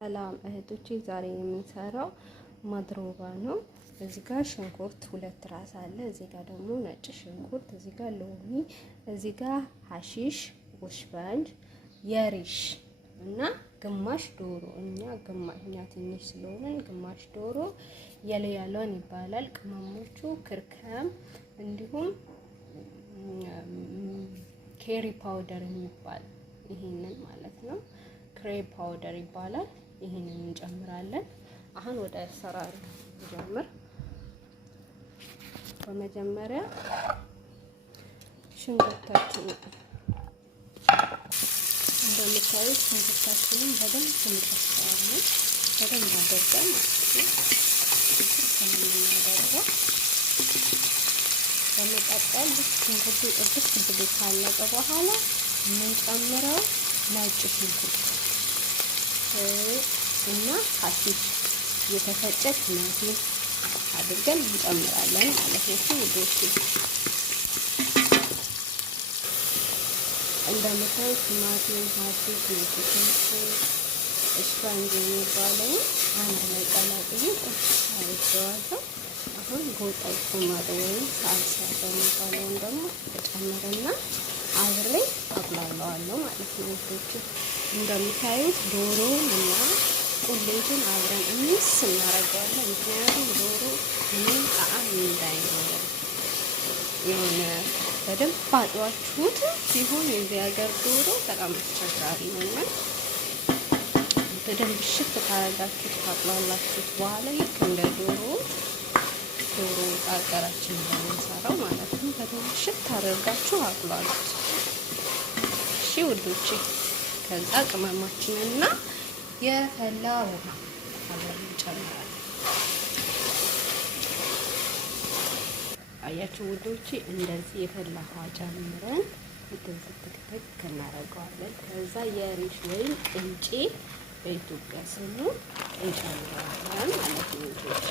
ሰላም እህቶቼ፣ ዛሬ የምንሰራው ማድሮባ ነው። እዚህ ጋር ሽንኩርት 2 ራስ አለ። እዚህ ጋር ደግሞ ነጭ ሽንኩርት፣ እዚህ ጋር ሎሚ፣ እዚህ ጋር ሐሺሽ ወሽባንጅ የሪሽ እና ግማሽ ዶሮ። እኛ ትንሽ ስለሆነን ግማሽ ዶሮ የለያሎን ይባላል። ቅመሞቹ ክርከም እንዲሁም ኬሪ ፓውደር የሚባል ይሄንን ማለት ነው። ክሬ ፓውደር ይባላል። ይሄንን እንጨምራለን። አሁን ወደ አሰራሩ እንጀምር። በመጀመሪያ ሽንኩርታችን እንደምታዩት ሽንኩርታችንን በደንብ እንጠብሰዋለን። በደንብ አድርገን ከምናደርገው በመቀጠል ሽንኩርቱ እርጥብ ብሎ ካለቀ በኋላ የምንጨምረው ነጭ ሽንኩርት እና ሐሺሽ የተፈጨ ቲማቲም አድርገን እንጨምራለን ማለት ነው። ውዶች እንደምታዩት ቲማቲም፣ ሐሺሽ፣ ወሽባንጅ የሚባለው አንድ ላይ ቀላቅዬ አድርጌዋለሁ። አሁን ጎጣው ቶማቶ ወይም ሳልሳ የሚባለውን ደግሞ ተጨምርና አብሬ አቁላለዋለሁ ማለት ነው። ውዶች እንደምታዩት ዶሮ እና ቁሌቱን አብረን እንስ እናደርገዋለን። ምክንያቱም ዶሮ ምንም ጣዕም እንዳይኖረው የሆነ በደንብ አጥዋችሁት ሲሆን የዚህ ሀገር ዶሮ በጣም አስቸጋሪ ነውና በደንብ ሽት ካረጋችሁት ካቁላላችሁት በኋላ ልክ እንደ ዶሮ ሀገራችን እንደምንሰራው ማለት ነው በደንብ ሽት አድርጋችሁ አቁላሉት። እሺ ውዶቼ፣ ከዛ ቅመማችንና የፈላ ውሃ አብረን እንጨምራለን። አያችሁ ውዶቼ፣ እንደዚህ የፈላ ውሃ ጨምረን ትክትክ እናደርገዋለን። ከዛ የሪሽ ወይም ቅንጬ በኢትዮጵያ ስሙ እንጨምራለን ማለት ነው ውዶቼ።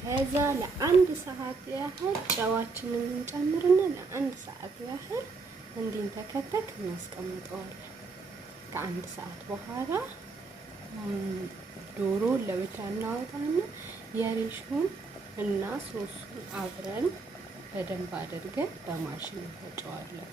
ከዛ ለአንድ ሰዓት ያህል ጨዋችንን እንጨምርና ለአንድ ሰዓት ያህል እንዲንተከተክ እናስቀምጠዋለን። ከአንድ ሰዓት በኋላ ዶሮ ለብቻ እናወጣና የሪሹን እና ሶሱን አብረን በደንብ አድርገን በማሽን እንፈጨዋለን።